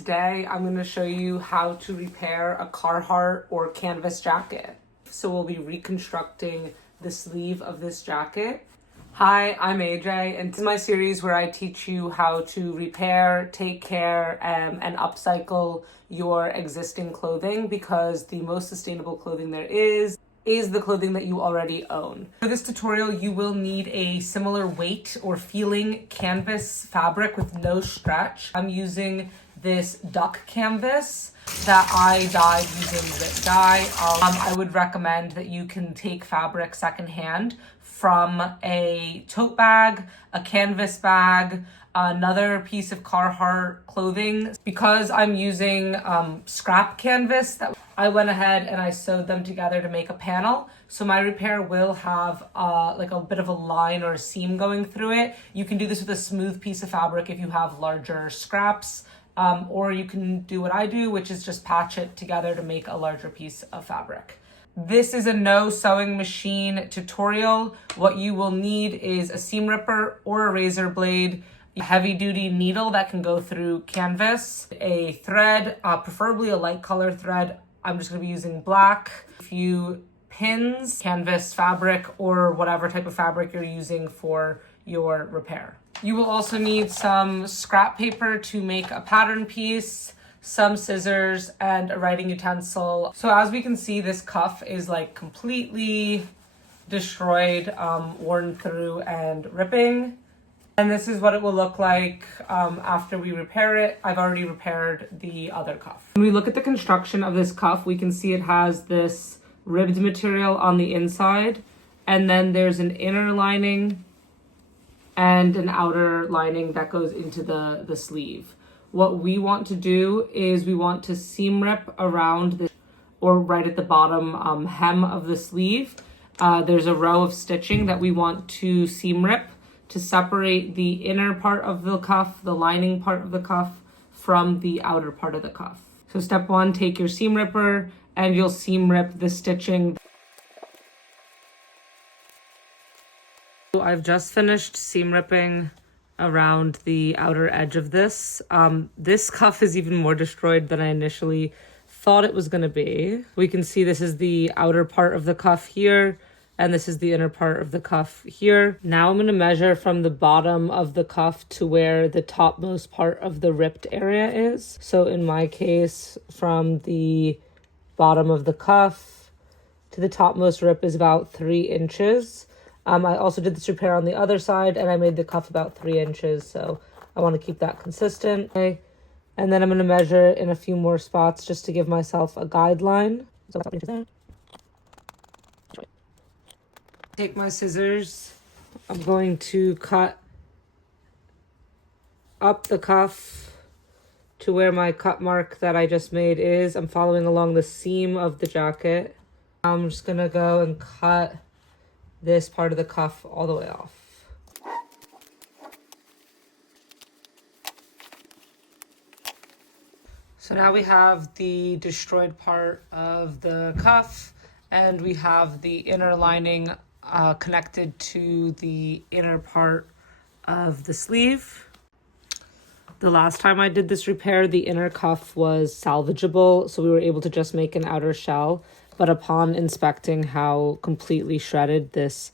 Today, I'm going to show you how to repair a Carhartt or canvas jacket. So we'll be reconstructing the sleeve of this jacket. Hi, I'm AJ, and this is my series where I teach you how to repair, take care, and upcycle your existing clothing, because the most sustainable clothing there is the clothing that you already own. For this tutorial, you will need a similar weight or feeling canvas fabric with no stretch. I'm using this duck canvas that I dyed using zip dye. I would recommend that you can take fabric secondhand from a tote bag, a canvas bag, another piece of Carhartt clothing. Because I'm using scrap canvas, that I went ahead and I sewed them together to make a panel. So my repair will have like a bit of a line or a seam going through it. You can do this with a smooth piece of fabric if you have larger scraps, or you can do what I do, which is just patch it together to make a larger piece of fabric. This is a no sewing machine tutorial. What you will need is a seam ripper or a razor blade, a heavy duty needle that can go through canvas, a thread, preferably a light color thread. I'm just going to be using black, a few pins, canvas fabric, or whatever type of fabric you're using for your repair. You will also need some scrap paper to make a pattern piece, some scissors, and a writing utensil. So as we can see, this cuff is like completely destroyed, worn through and ripping. And this is what it will look like after we repair it. I've already repaired the other cuff. When we look at the construction of this cuff, we can see it has this ribbed material on the inside, and then there's an inner lining and an outer lining that goes into the sleeve. What we want to do is we want to seam rip around this, or right at the bottom hem of the sleeve. There's a row of stitching that we want to seam rip to separate the inner part of the cuff, the lining part of the cuff, from the outer part of the cuff. So step one, take your seam ripper and you'll seam rip the stitching. I've just finished seam ripping around the outer edge of this. This cuff is even more destroyed than I initially thought it was going to be. We can see this is the outer part of the cuff here, and this is the inner part of the cuff here. Now I'm going to measure from the bottom of the cuff to where the topmost part of the ripped area is. So in my case, from the bottom of the cuff to the topmost rip is about 3 inches. I also did this repair on the other side, and I made the cuff about 3 inches, so I want to keep that consistent. Okay. And then I'm going to measure in a few more spots just to give myself a guideline. So take my scissors. I'm going to cut up the cuff to where my cut mark that I just made is. I'm following along the seam of the jacket. I'm just going to go and cut this part of the cuff all the way off. So now we have the destroyed part of the cuff, and we have the inner lining connected to the inner part of the sleeve. The last time I did this repair, the inner cuff was salvageable, so we were able to just make an outer shell. But upon inspecting how completely shredded this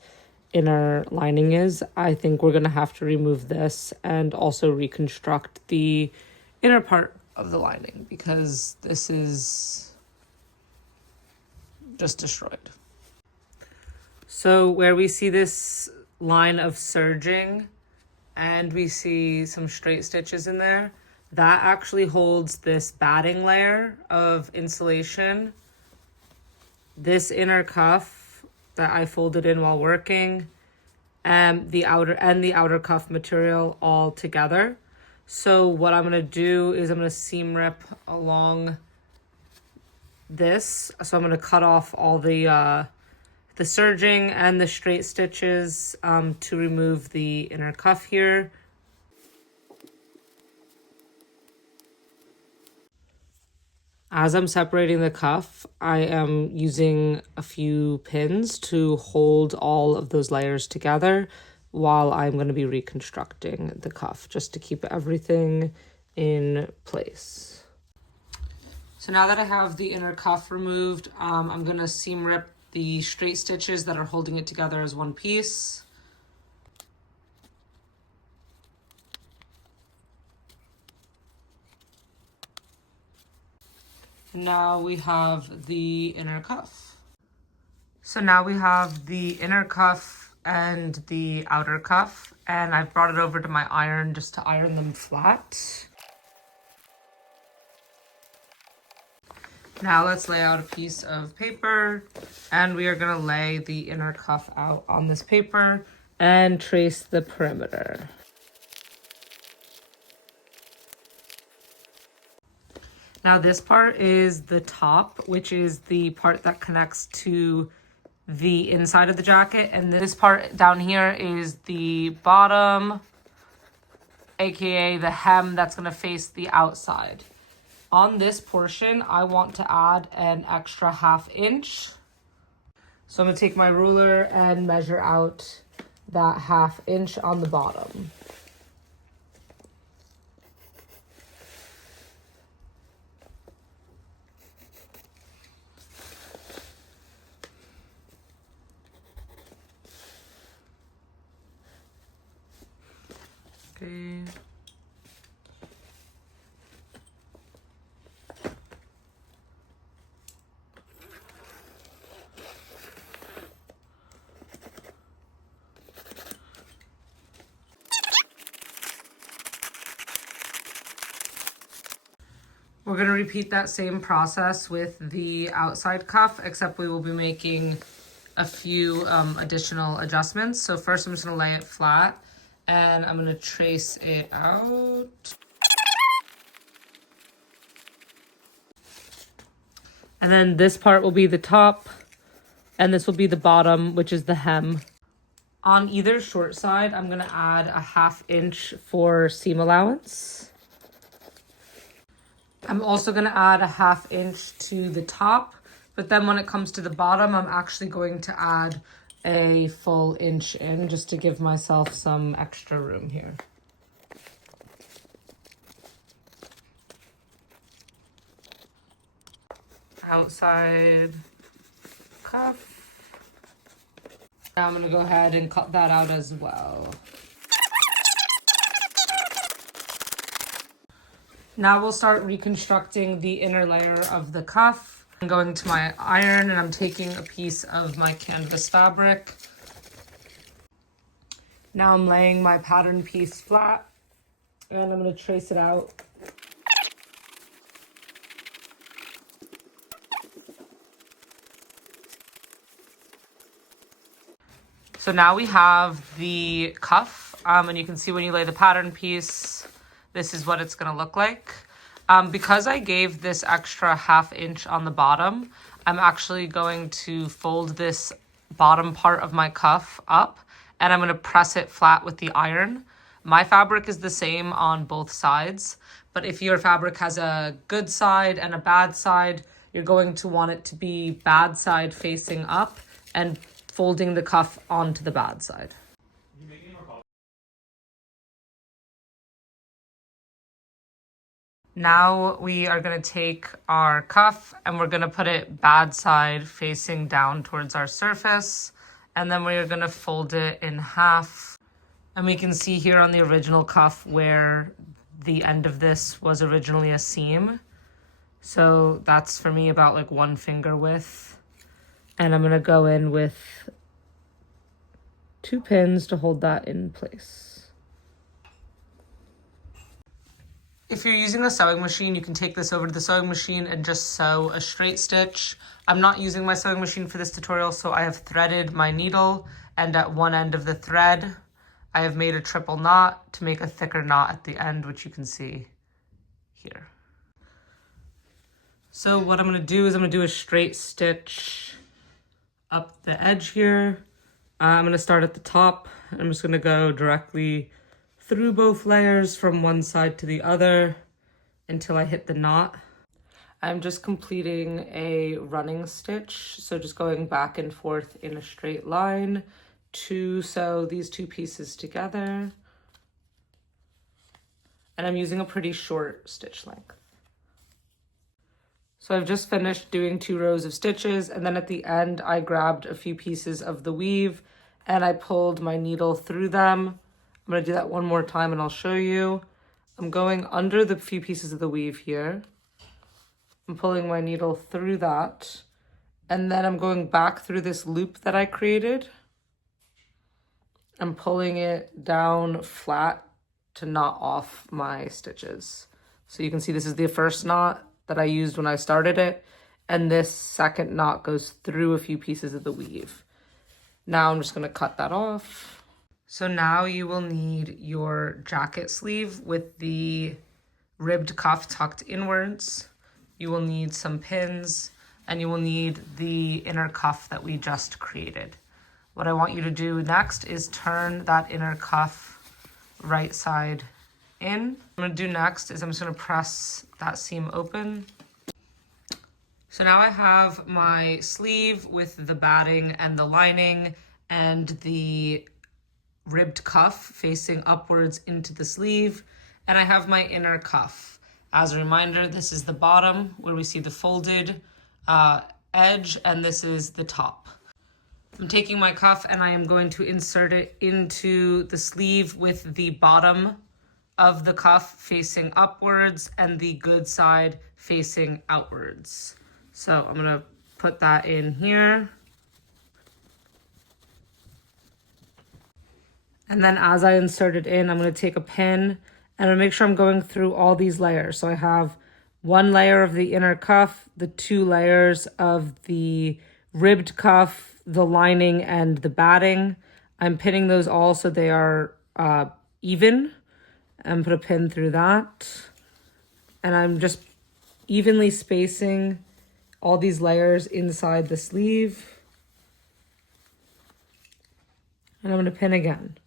inner lining is, I think we're going to have to remove this and also reconstruct the inner part of the lining, because this is just destroyed. So where we see this line of serging and we see some straight stitches in there, that actually holds this batting layer of insulation. This inner cuff that I folded in while working, and the outer cuff material all together. So what I'm going to do is I'm going to seam rip along this. So I'm going to cut off all the serging and the straight stitches to remove the inner cuff here. As I'm separating the cuff, I am using a few pins to hold all of those layers together while I'm going to be reconstructing the cuff, just to keep everything in place. So now that I have the inner cuff removed, I'm gonna seam rip the straight stitches that are holding it together as one piece. Now we have the inner cuff. So now we have the inner cuff and the outer cuff, and I've brought it over to my iron just to iron them flat. Now let's lay out a piece of paper, and we are gonna lay the inner cuff out on this paper and trace the perimeter. Now this part is the top, which is the part that connects to the inside of the jacket, and this part down here is the bottom, aka the hem that's gonna face the outside. On this portion, I want to add an extra 1/2 inch. So I'm gonna take my ruler and measure out that 1/2 inch on the bottom. Okay. We're going to repeat that same process with the outside cuff, except we will be making a few additional adjustments. So first I'm just going to lay it flat and I'm going to trace it out. And then this part will be the top and this will be the bottom, which is the hem. On either short side, I'm going to add a 1/2 inch for seam allowance. I'm also going to add a 1/2 inch to the top, but then when it comes to the bottom, I'm actually going to add a full inch in just to give myself some extra room here. Outside cuff. Now I'm going to go ahead and cut that out as well. Now we'll start reconstructing the inner layer of the cuff. I'm going to my iron and I'm taking a piece of my canvas fabric. Now I'm laying my pattern piece flat and I'm going to trace it out. So now we have the cuff, and you can see when you lay the pattern piece, this is what it's going to look like. Because I gave this extra 1/2 inch on the bottom, I'm actually going to fold this bottom part of my cuff up and I'm going to press it flat with the iron. My fabric is the same on both sides, but if your fabric has a good side and a bad side, you're going to want it to be bad side facing up and folding the cuff onto the bad side. Now we are going to take our cuff and we're going to put it bad side facing down towards our surface. And then we're going to fold it in half. And we can see here on the original cuff where the end of this was originally a seam. So that's for me about like 1 finger width. And I'm going to go in with 2 pins to hold that in place. If you're using a sewing machine, you can take this over to the sewing machine and just sew a straight stitch. I'm not using my sewing machine for this tutorial, so I have threaded my needle, and at one end of the thread, I have made a triple knot to make a thicker knot at the end, which you can see here. So what I'm going to do is I'm going to do a straight stitch up the edge here. I'm going to start at the top. I'm just going to go directly through both layers from one side to the other until I hit the knot. I'm just completing a running stitch, so just going back and forth in a straight line to sew these 2 pieces together. And I'm using a pretty short stitch length. So I've just finished doing 2 rows of stitches, and then at the end I grabbed a few pieces of the weave and I pulled my needle through them. I'm going to do that one more time and I'll show you. I'm going under the few pieces of the weave here. I'm pulling my needle through that, and then I'm going back through this loop that I created. I'm pulling it down flat to knot off my stitches. So you can see this is the first knot that I used when I started it, and this second knot goes through a few pieces of the weave. Now I'm just going to cut that off. So now you will need your jacket sleeve with the ribbed cuff tucked inwards. You will need some pins, and you will need the inner cuff that we just created. What I want you to do next is turn that inner cuff right side in. What I'm going to do next is I'm just going to press that seam open. So now I have my sleeve with the batting and the lining and the ribbed cuff facing upwards into the sleeve, and I have my inner cuff. As a reminder, this is the bottom where we see the folded edge, and this is the top. I'm taking my cuff and I am going to insert it into the sleeve with the bottom of the cuff facing upwards and the good side facing outwards. So I'm going to put that in here. And then as I insert it in, I'm going to take a pin and I'll make sure I'm going through all these layers. So I have 1 layer of the inner cuff, the 2 layers of the ribbed cuff, the lining, and the batting. I'm pinning those all so they are even, and put a pin through that. And I'm just evenly spacing all these layers inside the sleeve. And I'm going to pin again.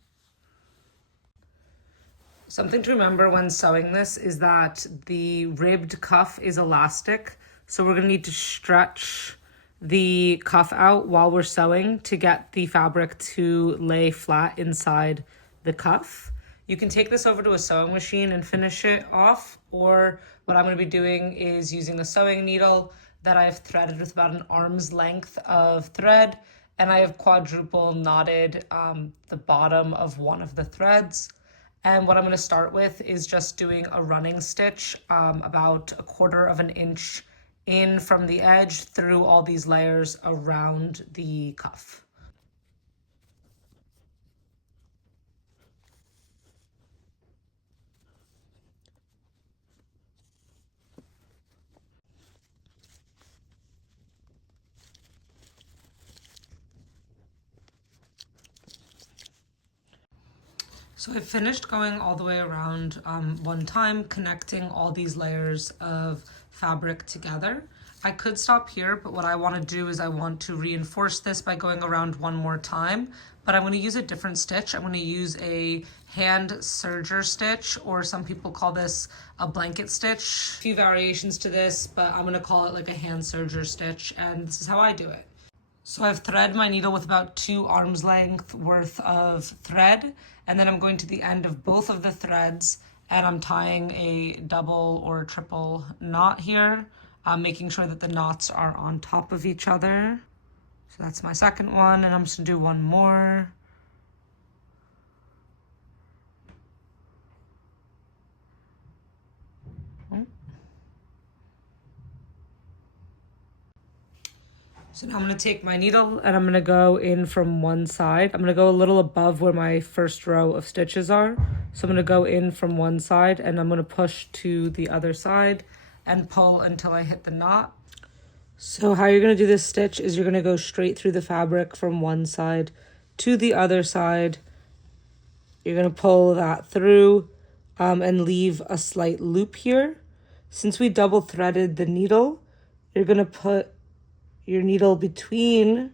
Something to remember when sewing this is that the ribbed cuff is elastic, so we're going to need to stretch the cuff out while we're sewing to get the fabric to lay flat inside the cuff. You can take this over to a sewing machine and finish it off, or what I'm going to be doing is using a sewing needle that I've threaded with about an arm's length of thread, and I have quadruple knotted the bottom of one of the threads. And what I'm going to start with is just doing a running stitch about 1/4 of an inch in from the edge through all these layers around the cuff. So I finished going all the way around one time, connecting all these layers of fabric together. I could stop here, but what I want to do is I want to reinforce this by going around one more time, but I'm going to use a different stitch. I'm going to use a hand serger stitch, or some people call this a blanket stitch. A few variations to this, but I'm going to call it like a hand serger stitch, and this is how I do it. So I've threaded my needle with about 2 arms length worth of thread, and then I'm going to the end of both of the threads and I'm tying a double or triple knot here, making sure that the knots are on top of each other. So that's my second one, and I'm just gonna do one more. So now I'm going to take my needle and I'm going to go in from one side. I'm going to go a little above where my first row of stitches are. So I'm going to go in from one side and I'm going to push to the other side and pull until I hit the knot. So how you're going to do this stitch is you're going to go straight through the fabric from one side to the other side. You're going to pull that through and leave a slight loop here. Since we double threaded the needle, you're going to put your needle between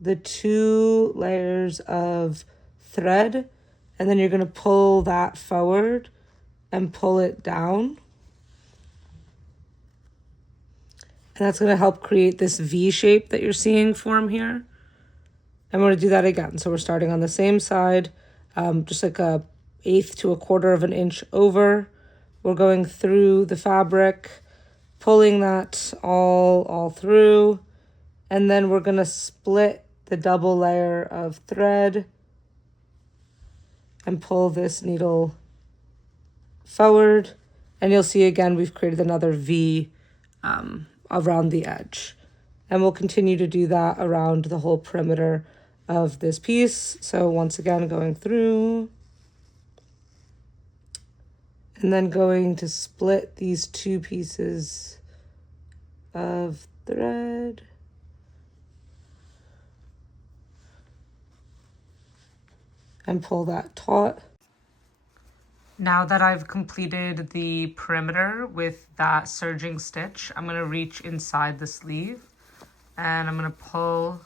the 2 layers of thread, and then you're going to pull that forward and pull it down. And that's going to help create this V shape that you're seeing form here. I'm going to do that again. So we're starting on the same side, just like a 1/8 to 1/4 of an inch over. We're going through the fabric, pulling that all through. And then we're gonna split the double layer of thread and pull this needle forward. And you'll see again, we've created another V around the edge. And we'll continue to do that around the whole perimeter of this piece. So once again, going through and then going to split these two pieces of thread. And pull that taut. Now that I've completed the perimeter with that serging stitch, I'm gonna reach inside the sleeve and I'm gonna pull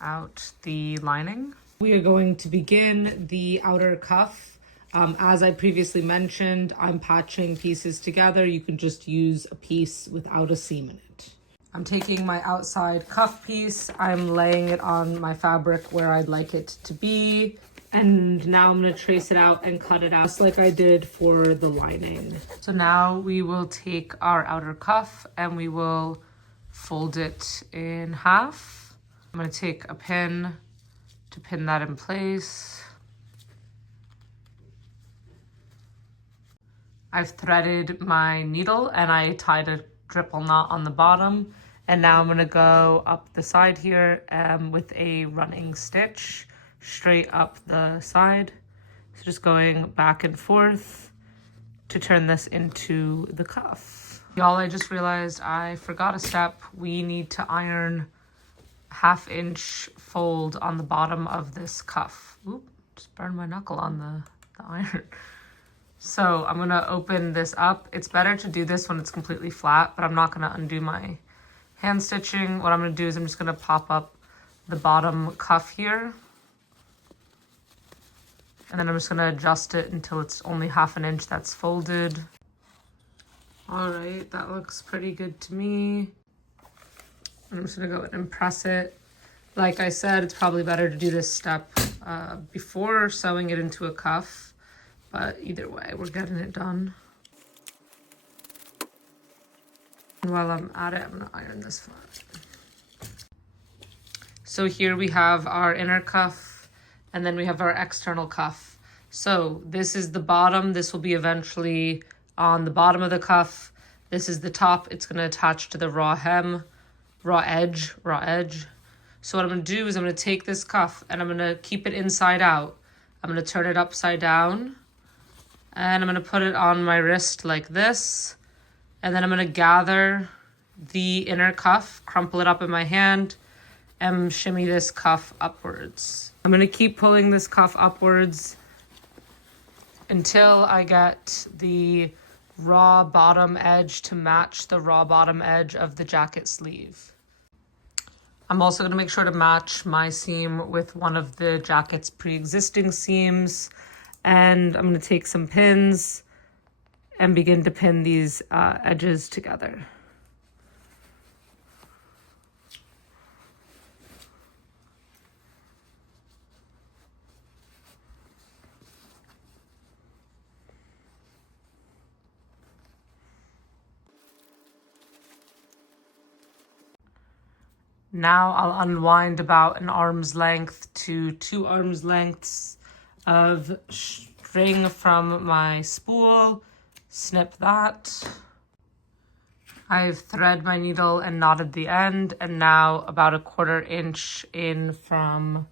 out the lining. We are going to begin the outer cuff. As I previously mentioned, I'm patching pieces together. You can just use a piece without a seam in it. I'm taking my outside cuff piece, I'm laying it on my fabric where I'd like it to be. And now I'm gonna trace it out and cut it out just like I did for the lining. So now we will take our outer cuff and we will fold it in half. I'm gonna take a pin to pin that in place. I've threaded my needle and I tied a triple knot on the bottom. And now I'm gonna go up the side here with a running stitch straight up the side. So just going back and forth to turn this into the cuff. Y'all, I just realized I forgot a step. We need to iron 1/2 inch fold on the bottom of this cuff. Oop, just burned my knuckle on the iron. So I'm gonna open this up. It's better to do this when it's completely flat, but I'm not gonna undo my hand stitching. What I'm gonna do is I'm just gonna pop up the bottom cuff here. And then I'm just gonna adjust it until it's only 1/2 inch that's folded. All right, that looks pretty good to me. I'm just gonna go ahead and press it. Like I said, it's probably better to do this step before sewing it into a cuff, but either way, we're getting it done. And while I'm at it, I'm gonna iron this flat. So here we have our inner cuff, and then we have our external cuff. So this is the bottom. This will be eventually on the bottom of the cuff. This is the top. It's gonna attach to the raw edge. So what I'm gonna do is I'm gonna take this cuff and I'm gonna keep it inside out. I'm gonna turn it upside down and I'm gonna put it on my wrist like this. And then I'm gonna gather the inner cuff, crumple it up in my hand, and shimmy this cuff upwards. I'm gonna keep pulling this cuff upwards until I get the raw bottom edge to match the raw bottom edge of the jacket sleeve. I'm also gonna make sure to match my seam with one of the jacket's pre-existing seams. And I'm gonna take some pins and begin to pin these edges together. Now I'll unwind about an arm's length to 2 arm's lengths of string from my spool, snip that. I've threaded my needle and knotted the end, and now about 1/4 inch in from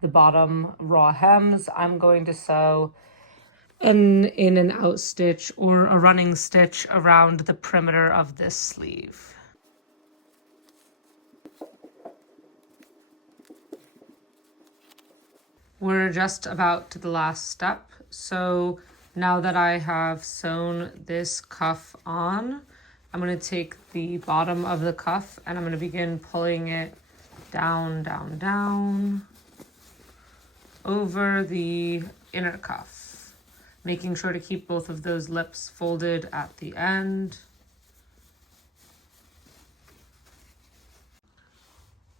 the bottom raw hems, I'm going to sew an in and out stitch or a running stitch around the perimeter of this sleeve. We're just about to the last step. So now that I have sewn this cuff on, I'm going to take the bottom of the cuff and I'm going to begin pulling it down, down, down over the inner cuff, making sure to keep both of those lips folded at the end.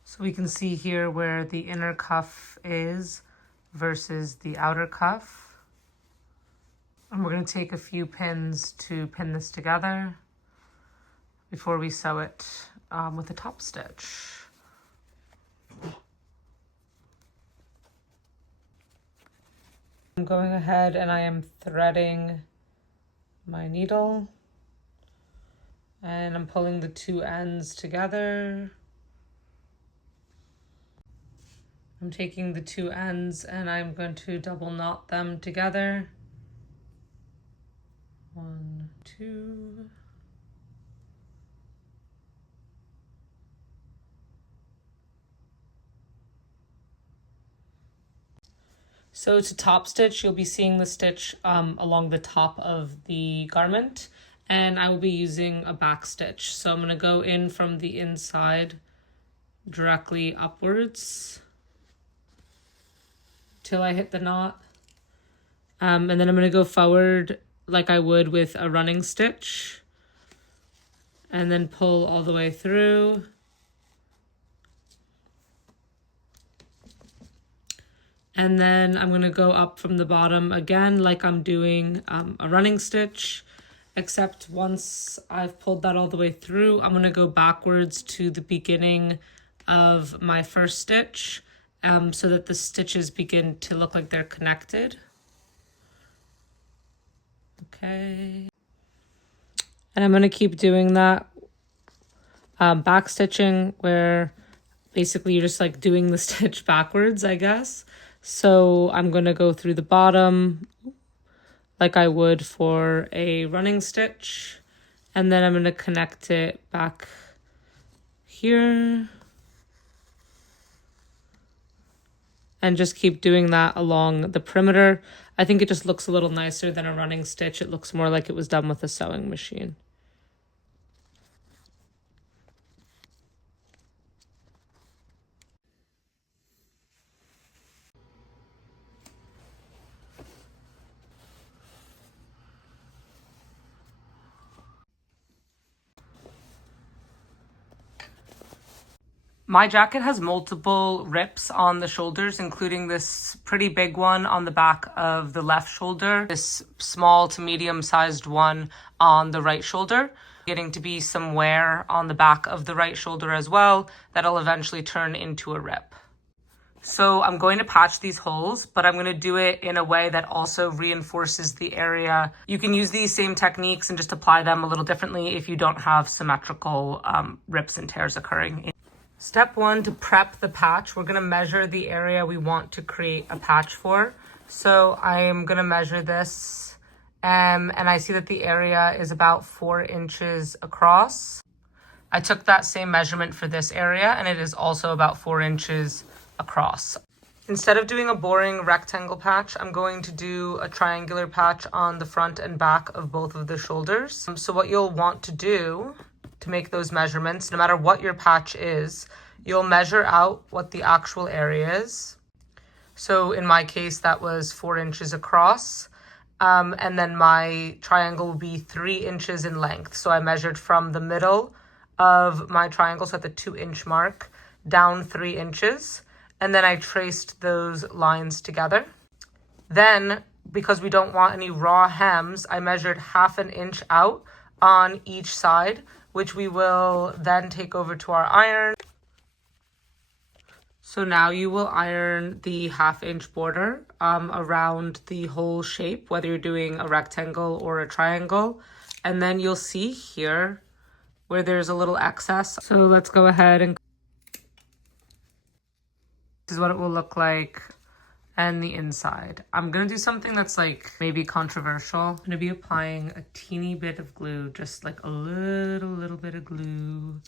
So we can see here where the inner cuff is versus the outer cuff. And we're going to take a few pins to pin this together. before we sew it with a top stitch. I'm going ahead and I am threading my needle, and I'm pulling the two ends together. I'm taking the two ends and I'm going to double knot them together. 1, 2. So to top stitch, you'll be seeing the stitch along the top of the garment, and I will be using a back stitch. So I'm going to go in from the inside directly upwards till I hit the knot. And then I'm going to go forward like I would with a running stitch, and then pull all the way through. And then I'm going to go up from the bottom again like I'm doing a running stitch, except once I've pulled that all the way through, I'm going to go backwards to the beginning of my first stitch so that the stitches begin to look like they're connected. Okay. And I'm going to keep doing that back stitching, where basically you're just like doing the stitch backwards, I guess. So I'm going to go through the bottom like I would for a running stitch, and then I'm going to connect it back here and just keep doing that along the perimeter. I think it just looks a little nicer than a running stitch. It looks more like it was done with a sewing machine. My jacket has multiple rips on the shoulders, including this pretty big one on the back of the left shoulder, this small to medium-sized one on the right shoulder, getting to be some wear on the back of the right shoulder as well that'll eventually turn into a rip. So I'm going to patch these holes, but I'm going to do it in a way that also reinforces the area. You can use these same techniques and just apply them a little differently if you don't have symmetrical rips and tears occurring. Step 1, to prep the patch, we're going to measure the area we want to create a patch for. So I am going to measure this, and I see that the area is about 4 inches across. I took that same measurement for this area, and it is also about 4 inches across. Instead of doing a boring rectangle patch, I'm going to do a triangular patch on the front and back of both of the shoulders. So what you'll want to do to make those measurements, no matter what your patch is, you'll measure out what the actual area is. So in my case, that was 4 inches across. And then my triangle will be 3 inches in length. So I measured from the middle of my triangle, so at the 2-inch mark, down 3 inches. And then I traced those lines together. Then, because we don't want any raw hems, I measured 1/2 inch out on each side, which we will then take over to our iron. So now you will iron the 1/2 inch border around the whole shape, whether you're doing a rectangle or a triangle. And then you'll see here where there's a little excess. So let's go ahead and this is what it will look like and the inside. I'm gonna do something that's like maybe controversial. I'm gonna be applying a teeny bit of glue, just like a little bit of glue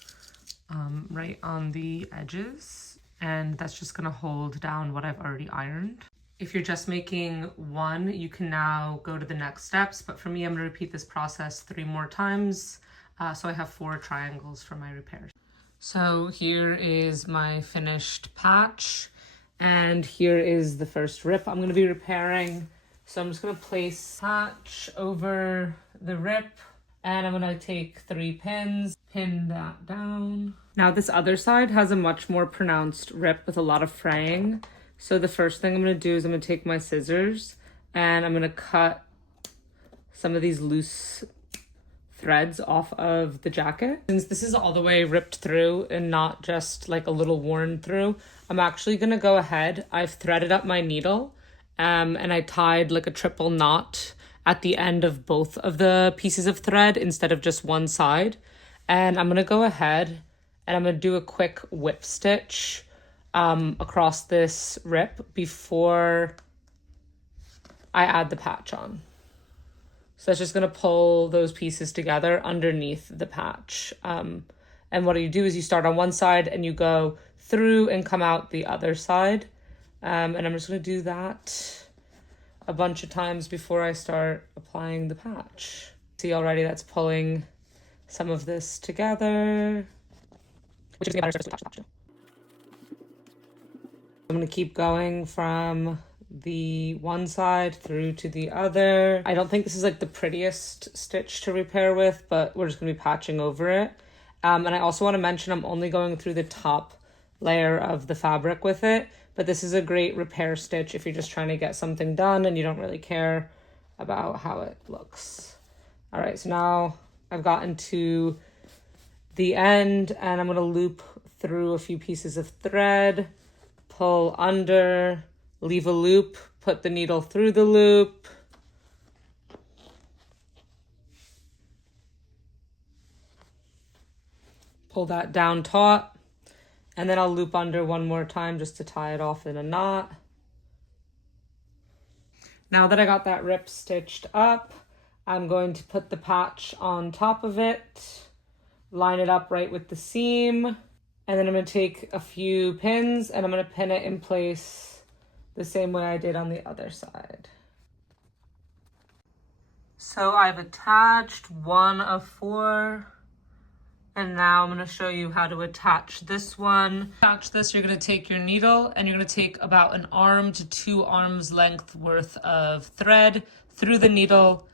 right on the edges. And that's just gonna hold down what I've already ironed. If you're just making one, you can now go to the next steps. But for me, I'm gonna repeat this process 3 more times. So I have 4 triangles for my repairs. So here is my finished patch, and here is the first rip I'm going to be repairing. So I'm just going to place patch over the rip, and I'm going to take 3 pins, pin that down. Now this other side has a much more pronounced rip with a lot of fraying. So the first thing I'm going to do is I'm going to take my scissors and I'm going to cut some of these loose threads off of the jacket. Since this is all the way ripped through and not just like a little worn through, I'm actually gonna go ahead. I've threaded up my needle and I tied like a triple knot at the end of both of the pieces of thread instead of just one side. And I'm gonna go ahead and I'm gonna do a quick whip stitch across this rip before I add the patch on. So that's just gonna pull those pieces together underneath the patch. And what you do is you start on one side and you go through and come out the other side. And I'm just gonna do that a bunch of times before I start applying the patch. See already that's pulling some of this together, which is a better surface to attach the patch to. I'm gonna keep going from the one side through to the other. I don't think this is like the prettiest stitch to repair with, but we're just gonna be patching over it. And I also want to mention I'm only going through the top layer of the fabric with it, but this is a great repair stitch if you're just trying to get something done and you don't really care about how it looks. All right, so now I've gotten to the end and I'm gonna loop through a few pieces of thread, pull under, leave a loop, put the needle through the loop. Pull that down taut, and then I'll loop under one more time just to tie it off in a knot. Now that I got that rip stitched up, I'm going to put the patch on top of it, line it up right with the seam, and then I'm going to take a few pins and I'm going to pin it in place the same way I did on the other side. So I've attached one of 4, and now I'm going to show you how to attach this one. To attach this, you're going to take your needle and you're going to take about an arm to 2 arms length worth of thread through the needle,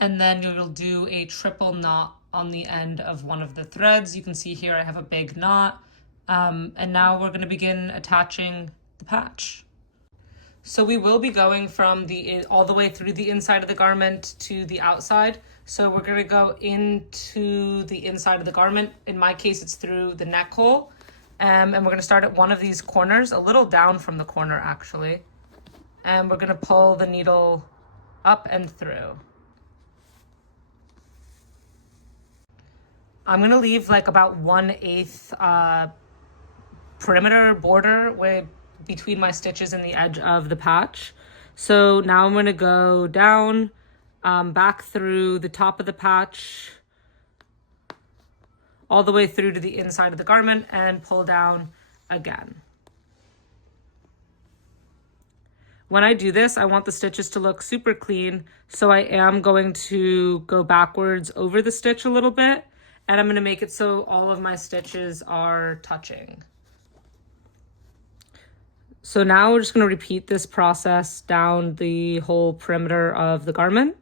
and then you'll do a triple knot on the end of one of the threads. You can see here I have a big knot, and now we're going to begin attaching the patch. So we will be going from all the way through the inside of the garment to the outside. So we're gonna go into the inside of the garment. In my case, it's through the neck hole. And we're gonna start at one of these corners, a little down from the corner actually. And we're gonna pull the needle up and through. I'm gonna leave like about 1/8 perimeter border between my stitches and the edge of the patch. So now I'm gonna go down, back through the top of the patch, all the way through to the inside of the garment and pull down again. When I do this, I want the stitches to look super clean. So I am going to go backwards over the stitch a little bit, and I'm gonna make it so all of my stitches are touching. So now we're just going to repeat this process down the whole perimeter of the garment.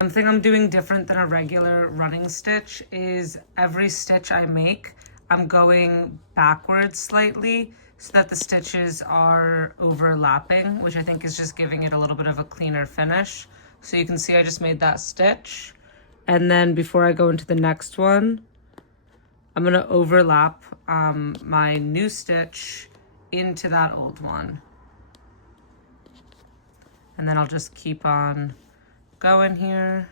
One thing I'm doing different than a regular running stitch is every stitch I make, I'm going backwards slightly so that the stitches are overlapping, which I think is just giving it a little bit of a cleaner finish. So you can see I just made that stitch. And then before I go into the next one, I'm gonna overlap my new stitch into that old one. And then I'll just keep on going here.